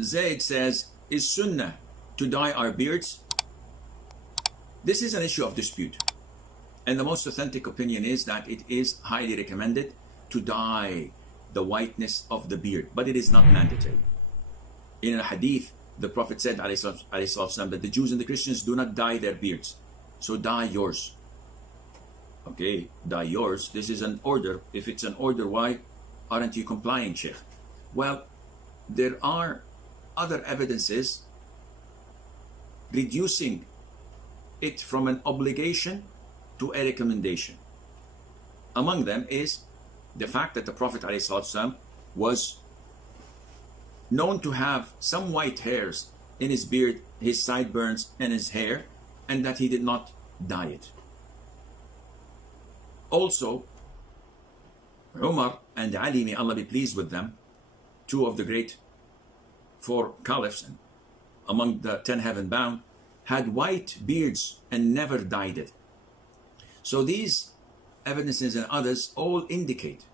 Zayd says, is sunnah to dye our beards? This is an issue of dispute. And the most authentic opinion is that it is highly recommended to dye the whiteness of the beard, but it is not mandatory. In a hadith, the Prophet said, ﷺ, that the Jews and the Christians do not dye their beards. So dye yours. Okay, dye yours. This is an order. If it's an order, why aren't you complying, Sheikh? Well, there are other evidences reducing it from an obligation to a recommendation. Among them is the fact that the Prophet ﷺ was known to have some white hairs in his beard, his sideburns, and his hair, and that he did not dye it. Also, Umar and Ali, may Allah be pleased with them, two of the great four caliphs among the 10 heaven bound, had white beards and never dyed it. So these evidences and others all indicate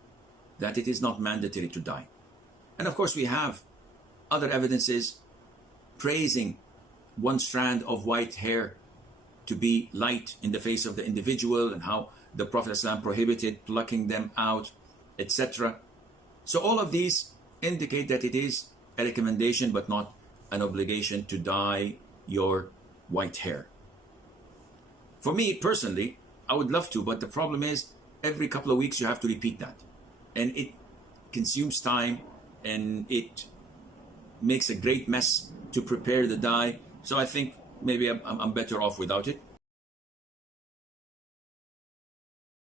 that it is not mandatory to dye. And of course we have other evidences praising one strand of white hair to be light in the face of the individual, and how the Prophet ﷺ prohibited plucking them out, etc. So all of these indicate that it is a recommendation but not an obligation to dye your white hair. For me personally, I would love to, but the problem is every couple of weeks you have to repeat that, and it consumes time and it makes a great mess to prepare the dye. So I think maybe I'm better off without it.